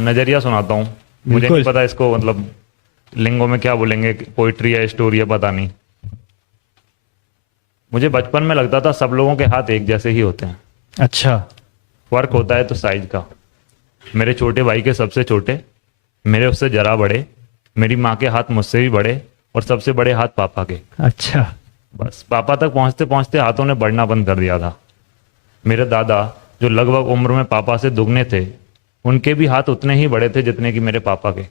नजरिया सुनाता हूँ। मुझे नहीं बिल्कुल। पता इसको मतलब लिंगों में क्या बोलेंगे, पोइट्री है, स्टोरी है, पता नहीं। मुझे बचपन में लगता था सब लोगों के हाथ एक जैसे ही होते हैं। अच्छा। फर्क होता है तो साइज का। मेरे छोटे भाई के सबसे छोटे, मेरे उससे जरा बड़े, मेरी माँ के हाथ मुझसे भी बड़े, और सबसे बड़े हाथ पापा के। अच्छा। बस पापा तक पहुंचते पहुंचते हाथों ने बढ़ना बंद कर दिया था। मेरे दादा, जो लगभग उम्र में पापा से दुगने थे, उनके भी हाथ उतने ही बड़े थे जितने कि मेरे पापा के।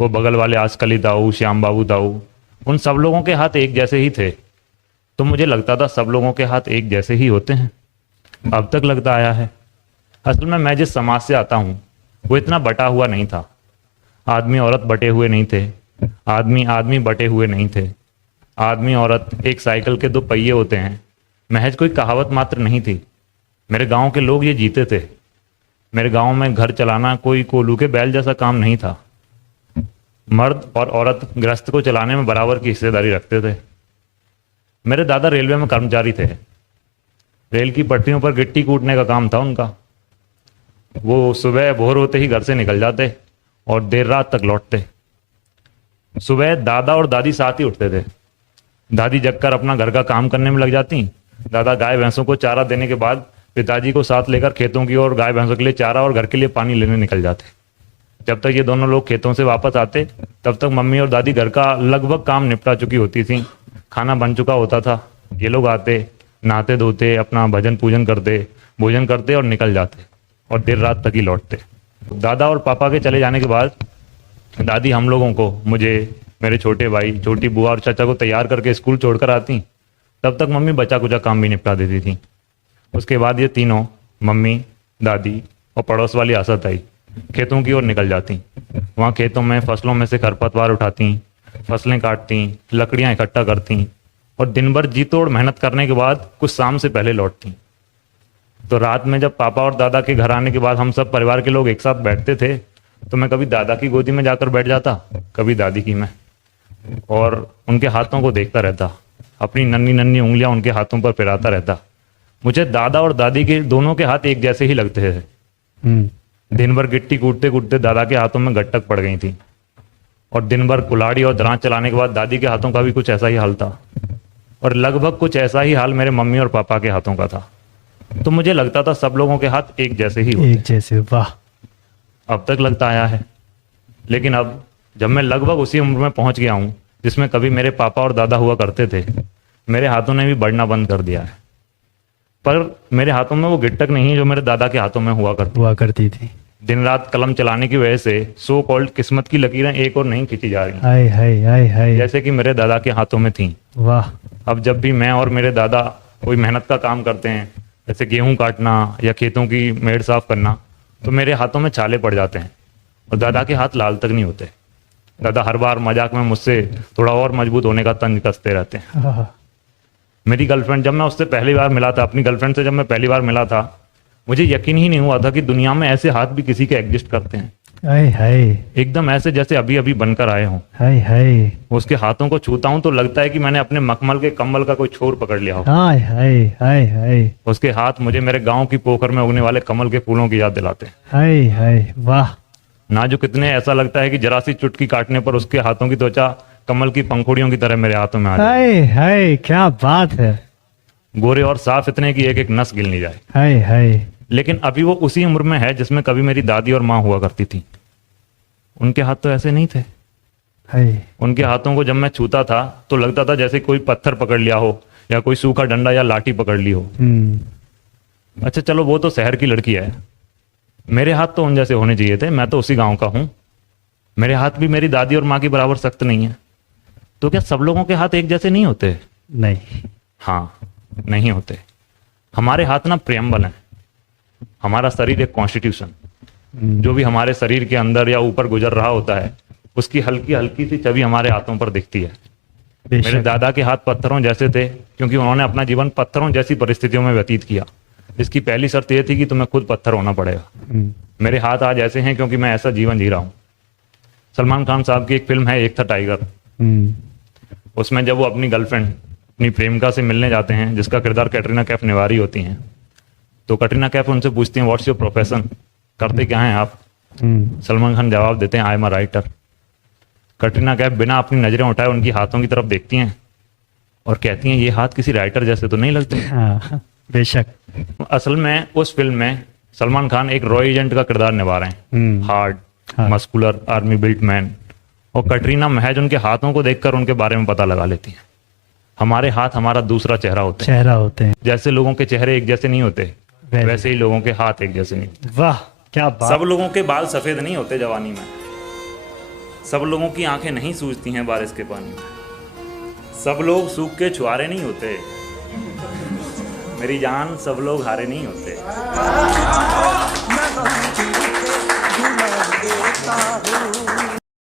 वो बगल वाले आजकली ताऊ, श्याम बाबू ताऊ, उन सब लोगों के हाथ एक जैसे ही थे। तो मुझे लगता था सब लोगों के हाथ एक जैसे ही होते हैं। अब तक लगता आया है। असल में मैं जिस समाज से आता हूँ वो इतना बटा हुआ नहीं था। आदमी औरत बटे हुए नहीं थे, आदमी आदमी बटे हुए नहीं थे। आदमी औरत एक साइकिल के दो पहिए होते हैं, महज कोई कहावत मात्र नहीं थी। मेरे गांव के लोग ये जीते थे। मेरे गांव में घर चलाना कोई कोलू के बैल जैसा काम नहीं था। मर्द और औरत गृहस्थ को चलाने में बराबर की हिस्सेदारी रखते थे। मेरे दादा रेलवे में कर्मचारी थे। रेल की पटरियों पर गिट्टी कूटने का काम था उनका। वो सुबह भोर होते ही घर से निकल जाते और देर रात तक लौटते। सुबह दादा और दादी साथ ही उठते थे। दादी जगकर अपना घर का काम करने में लग जाती। दादा गाय भैंसों को चारा देने के बाद पिताजी को साथ लेकर खेतों की ओर गाय भैंसों के लिए चारा और घर के लिए पानी लेने निकल जाते। जब तक ये दोनों लोग खेतों से वापस आते तब तक मम्मी और दादी घर का लगभग काम निपटा चुकी होती थी। खाना बन चुका होता था। ये लोग आते, नहाते धोते, अपना भजन पूजन करते, भोजन करते और निकल जाते, और देर रात तक ही लौटते। दादा और पापा के चले जाने के बाद दादी हम लोगों को, मुझे, मेरे छोटे भाई, छोटी बुआ और चाचा को तैयार करके स्कूल छोड़कर आती। तब तक मम्मी बचा कुचा काम भी निपटा देती थी। उसके बाद ये तीनों, मम्मी, दादी और पड़ोस वाली आसत आई, खेतों की ओर निकल जाती। वहाँ खेतों में फसलों में से खरपतवार उठाती, फसलें काटती, लकड़ियाँ इकट्ठा करती, और दिन भर जी तोड़ मेहनत करने के बाद कुछ शाम से पहले लौटती। तो रात में जब पापा और दादा के घर आने के बाद हम सब परिवार के लोग एक साथ बैठते थे, तो मैं कभी दादा की गोदी में जाकर बैठ जाता, कभी दादी की में, और उनके हाथों को देखता रहता। अपनी नन्ही नन्ही उंगलियां उनके हाथों पर फिराता रहता। मुझे दादा और दादी के दोनों के हाथ एक जैसे ही लगते थे। दिन भर गिट्टी कूटते कूटते दादा के हाथों में गट्टक पड़ गई थी, और दिन भर कुल्हाड़ी और दरांत चलाने के बाद दादी के हाथों का भी कुछ ऐसा ही हाल था, और लगभग कुछ ऐसा ही हाल मेरे मम्मी और पापा के हाथों का था। तो मुझे लगता था सब लोगों के हाथ एक जैसे ही होते। एक जैसे, वाह। अब तक लगता आया है। लेकिन अब जब मैं लगभग उसी उम्र में पहुंच गया हूं जिसमें कभी मेरे पापा और दादा हुआ करते थे, मेरे हाथों ने भी बढ़ना बंद कर दिया है। पर मेरे हाथों में वो गिट्टक नहीं है जो मेरे दादा के हाथों में हुआ करती थी। दिन रात कलम चलाने की वजह से सो कॉल्ड किस्मत की लकीरें एक और नहीं खींची जा रही, हाय हाय हाय हाय। जैसे कि मेरे दादा के हाथों में थी। वाह। अब जब भी मैं और मेरे दादा कोई मेहनत का काम करते हैं, जैसे गेहूं काटना या खेतों की मेड़ साफ करना, तो मेरे हाथों में छाले पड़ जाते हैं, और दादा के हाथ लाल तक नहीं होते। दादा हर बार मजाक में मुझसे थोड़ा और मजबूत होने का तंज कसते रहते हैं। आह, मेरी गर्लफ्रेंड, जब मैं उससे पहली बार मिला था, अपनी गर्लफ्रेंड से जब मैं पहली बार मिला था, मुझे यकीन ही नहीं हुआ था कि दुनिया में ऐसे हाथ भी किसी के एग्जिस्ट करते हैं। हाय हाय एकदम ऐसे जैसे अभी अभी बनकर आए हों। हाय हाय उसके हाथों को छूता हूं तो लगता है कि मैंने अपने मखमल के कम्बल का कोई छोर पकड़ लिया हो। हाय हाय हाय हाय उसके हाथ मुझे मेरे गांव की पोखर में उगने वाले कमल के फूलों की याद दिलाते हैं। हाय हाय, वाह। ना जो कितने, ऐसा लगता है कि जरा सी चुटकी काटने पर उसके हाथों की त्वचा कमल की पंखुड़ियों की तरह मेरे हाथों में आ जाए। हाय हाय, क्या बात है। गोरे और साफ इतने की एक एक नस गिल नहीं जाए। हाय हाय। लेकिन अभी वो उसी उम्र में है जिसमें कभी मेरी दादी और माँ हुआ करती थी। उनके हाथ तो ऐसे नहीं थे। हाय। उनके हाथों को जब मैं छूता था तो लगता था जैसे कोई पत्थर पकड़ लिया हो, या कोई सूखा डंडा या लाठी पकड़ ली हो। अच्छा चलो, वो तो शहर की लड़की है। मेरे हाथ तो उन जैसे होने चाहिए थे। मैं तो उसी गांव का हूं। मेरे हाथ भी मेरी दादी और माँ की बराबर सख्त नहीं है। तो क्या सब लोगों के हाथ एक जैसे नहीं होते? नहीं। हाँ, नहीं होते। हमारे हाथ ना प्रियम्बल हैं। हमारा शरीर एक कॉन्स्टिट्यूशन, जो भी हमारे शरीर के अंदर या ऊपर गुजर रहा होता है, उसकी हल्की हल्की सी छवि हमारे हाथों पर दिखती है। मेरे बेशक। दादा के हाथ पत्थरों जैसे थे क्योंकि उन्होंने अपना जीवन पत्थरों जैसी परिस्थितियों में व्यतीत किया। इसकी पहली शर्त यह थी कि तुम्हें खुद पत्थर होना पड़ेगा। मेरे हाथ आज ऐसे हैं क्योंकि मैं ऐसा जीवन जी रहा हूँ। सलमान खान साहब की एक फिल्म है, एक था टाइगर। उसमें जब वो अपनी गर्लफ्रेंड, अपनी प्रेमिका से मिलने जाते हैं, जिसका किरदार कैटरीना कैफ निवारी होती हैं, तो कैटरीना कैफ उनसे पूछती हैं व्हाट्स योर प्रोफेशन, करते क्या हैं आप? सलमान खान जवाब देते हैं I am a writer. Katrina Kaif बिना अपनी नजरें उठाए उनकी हाथों की तरफ देखती हैं और कहती हैं ये हाथ किसी राइटर जैसे तो नहीं लगते। हाँ, बेशक। असल में उस फिल्म में सलमान खान एक रॉय एजेंट का किरदार निभा रहे हैं, hard muscular army built man, और कटरीना महज उनके हाथों को देखकर उनके बारे में पता लगा लेती हैं। हमारे हाथ हमारा दूसरा चेहरा होते हैं। चेहरा होते हैं। जैसे लोगों के चेहरे एक जैसे नहीं होते, वैसे ही लोगों के हाथ एक जैसे नहीं होते। वाह क्या बात। सब लोगों के बाल सफेद नहीं होते जवानी में, सब लोगों की आंखें नहीं सूझती हैं बारिश के पानी में, सब लोग सूख के छुआरे नहीं होते, मेरी जान सब लोग हारे नहीं होते।